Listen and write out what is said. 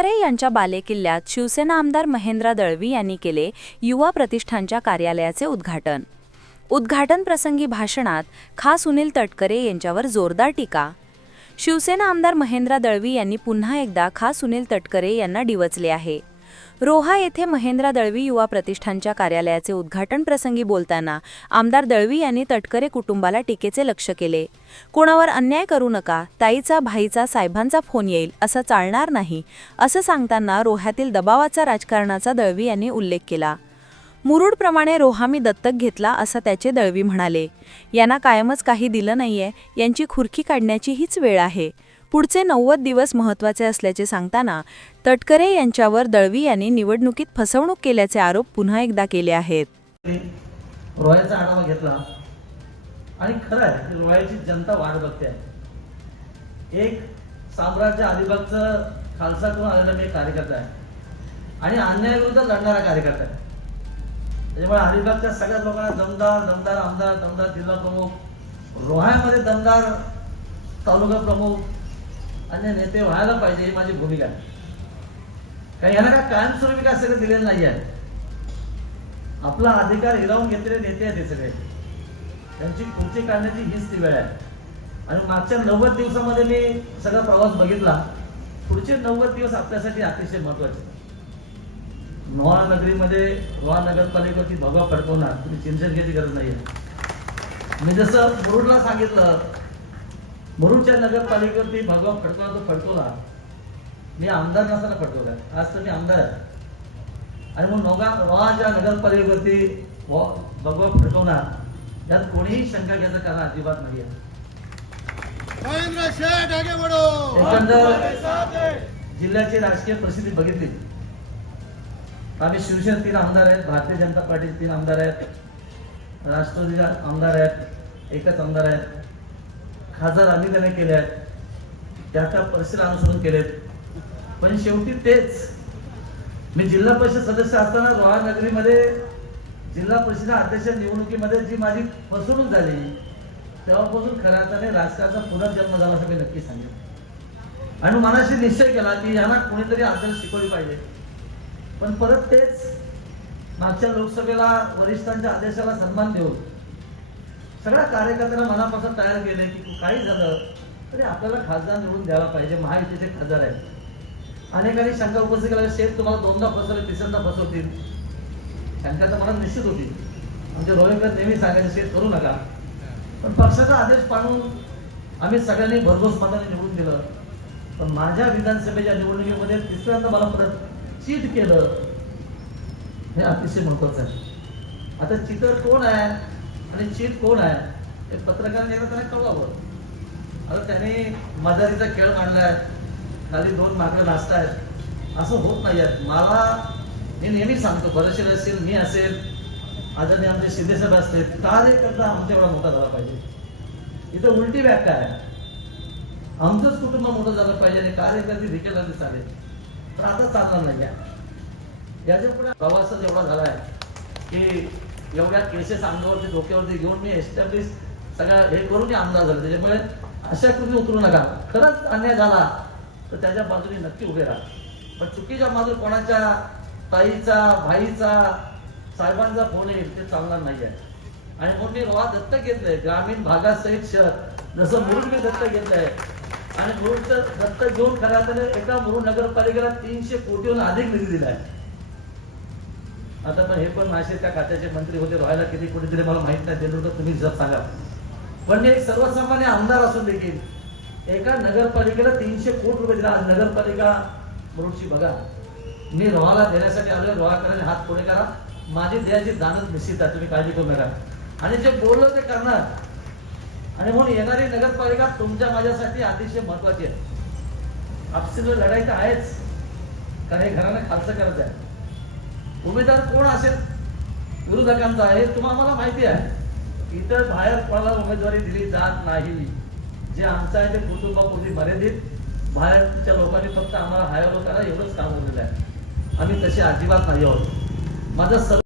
तटकरे यांच्या बालेकिल्ल्यात शिवसेना आमदार महेंद्र दळवी यांनी केले युवा प्रतिष्ठानच्या कार्यालयाचे उद्घाटन. उद्घाटन प्रसंगी भाषणात खा सुनील तटकरे यांच्यावर जोरदार टीका. शिवसेना आमदार महेंद्र दळवी यांनी पुन्हा एकदा खा सुनील तटकरे यांना डिवचले आहे. रोहा येथे महेंद्रा दळवी युवा प्रतिष्ठानच्या कार्यालयाचे उद्घाटन प्रसंगी बोलताना आमदार दळवी यांनी तटकरे कुटुंबाला टीकेचे लक्ष केले. कोणावर अन्याय करू नका ताईचा भाईचा साहेबांचा फोन येईल असं चालणार नाही असं सांगताना रोह्यातील दबावाचा राजकारणाचा दळवी यांनी उल्लेख केला. मुरुडप्रमाणे रोहा मी दत्तक घेतला असं त्याचे दळवी म्हणाले. यांना कायमच काही दिलं नाहीये यांची खुर्की काढण्याची हीच वेळ आहे. पुढचे नव्वद दिवस महत्त्वाचे असल्याचे सांगताना तटकरे यांच्यावर दळवी यांनी निवडणुकीत फसवणूक केल्याचे आरोप पुन्हा एकदा केले आहेत. मी आढावा घेतला. आणि खरं आहे की जनता वाट बघते आहे. एक साम्राज्य अलिबागचं खालसा करून आलेला मी कार्यकर्ता आहे. आणि अन्यायाविरुद्ध लढणारा कार्यकर्ता आहे. त्याच्यामुळे अलिबागच्या सगळ्याच लोकांना दमदार दमदार आमदार दमदार जिल्हा प्रमुख रोह्यामध्ये दमदार तालुका प्रमुख अन्य नेते व्हायला पाहिजे ही माझी भूमिका. आहे कारण यांना काय कायमस्वरूपी काय सगळं दिलेलं नाही आहे. आपला अधिकार हिरावून घेतलेले नेते आहेत हे सगळे. त्यांची खुर्ची काढण्याची हीच ती वेळ आहे. आणि मागच्या नव्वद दिवसामध्ये मी सगळा प्रवास बघितला. पुढचे नव्वद दिवस आपल्यासाठी अतिशय महत्त्वाचे. रोहा नगरीमध्ये रोहा नगरपालिकेवरती भगवा फडकवणार. तुम्ही चिंतन घ्यायची गरज नाहीये. मी जसं मुरुडला सांगितलं मुरुडच्या नगरपालिकेवरती भगवा फडकवणार तो फडकवला. मी आमदार नसताना फडकवला. आज तर मी आमदार आहे. आणि मग नोगा रोहाच्या नगरपालिकेवरती व- भगवा फडकवणार यात कोणीही शंका घ्यायचं कारण अजिबात नाही आहे. जिल्ह्याची राजकीय परिस्थिती बघितली. आम्ही शिवसेना तीन आमदार आहेत भारतीय जनता पार्टीचे तीन आमदार आहेत राष्ट्रवादीचे आमदार आहेत एकच आमदार आहेत. खासदार आम्ही त्याने केले आहेत. त्या त्या परिस्थितीला अनुसरून केलेत. पण शेवटी तेच. मी जिल्हा परिषद सदस्य असताना रोहा नगरीमध्ये जिल्हा परिषद अध्यक्ष निवडणुकीमध्ये जी माझी फसवणूक झाली तेव्हापासून खऱ्या अर्थाने राजकारणाचा पुनर्जन्म झाला असं मी नक्की सांगेन. आणि मनाशी निश्चय केला की यांना कोणीतरी आदर शिकवली पाहिजे. पण परत तेच मागच्या लोकसभेला वरिष्ठांच्या आदेशाला सन्मान देऊन सगळ्या कार्यकर्त्यांना मनापासून तयार केलं की काही झालं तरी आपल्याला खासदार निवडून द्यायला पाहिजे. महायुतीचे खासदार आहेत. अनेकांनी शंका उपस्थित केल्या शेत तुम्हाला दोनदा फसवले तिसऱ्यांदा फसवतील. शंका तर मला निश्चित होती आमचे रोहेकर नेहमी सांगायचे शेत करू नका. पण पक्षाचा आदेश पाळून आम्ही सगळ्यांनी भरघोस मताने निवडून दिलं. पण माझ्या विधानसभेच्या निवडणुकीमध्ये तिसऱ्यांदा मला परत चीट केलं हे अतिशय महत्वाचं आहे. आता चितर कोण आहे? आणि चीट कोण आहे? हे पत्रकार त्यांना कळवावं. आता त्याने मदारीचा खेळ मांडलाय. खाली दोन मागं नाचतायत. असं होत नाही मला मी नेहमी सांगतो बरेचसे असेल मी असेल आदरणीय आमचे शिंदेसाहेब असतील कार्यकर्ता आमच्या एवढा मोठा झाला पाहिजे. इथं उलटी व्याख्या आहे. आमचंच कुटुंब मोठं झालं पाहिजे आणि कार्यकर्ते देखील चालेल तर आता चालणार नाही. याच्यापुढे प्रवासच एवढा झालाय की एवढ्या केसेस अंगावरती डोक्यावरती घेऊन मी एस्टॅब्लिश सगळ्या हे करून आमदार झालो. त्याच्यामुळे अशा तुम्ही उतरू नका. खरंच अन्याय झाला तर त्याच्या बाजूने नक्की उभे राहा. पण चुकीच्या बाजू कोणाच्या ताईचा भाईचा साहेबांचा फोन येईल ते चालणार नाही आहे आणि म्हणून मी रोहा दत्तक घेतलंय ग्रामीण भागासहित शहर. जसं मुरुड मी दत्तक घेतलंय. आणि मुरुडचं दत्तक घेऊन खऱ्या अर्थाने एका मुरुड नगरपालिकेला तीनशे कोटीहून अधिक निधी दिलाय. आता पण हे पण माझे त्या खात्याचे मंत्री होते व्हायला किती कुठेतरी मला माहीत नाही ते तर तुम्ही जर सांगा. पण मी एक सर्वसामान्य आमदार असून देखील एका नगरपालिकेला तीनशे कोटी रुपये दिला. आज नगरपालिका मुरुडची बघा. मी रोहाला देण्यासाठी आलोय रोहाकरांनी हात पुढे करा. माझी द्यायची दानच निश्चित आहे तुम्ही काळजी करू नका. आणि जे बोललो ते करणार. आणि म्हणून येणारी नगरपालिका तुमच्या माझ्यासाठी अतिशय महत्वाची आहे. आपसी लढाई तर आहेच कारण हे घरानं खालचं करत आहे. उमेदवार कोण असेल? विरोधकांचा आहे. तुम्हाला मला माहिती आहे. इतर बाहेर कोणाला उमेदवारी दिली जात नाही. जे आमचं आहे ते कुटुंबापुरती मर्यादित. बाहेरच्या लोकांनी फक्त आम्हाला हायर लोकांना एवढंच काम उरलेलं आहे आम्ही तसे अजिबात नाही आहोत. माझं सर्व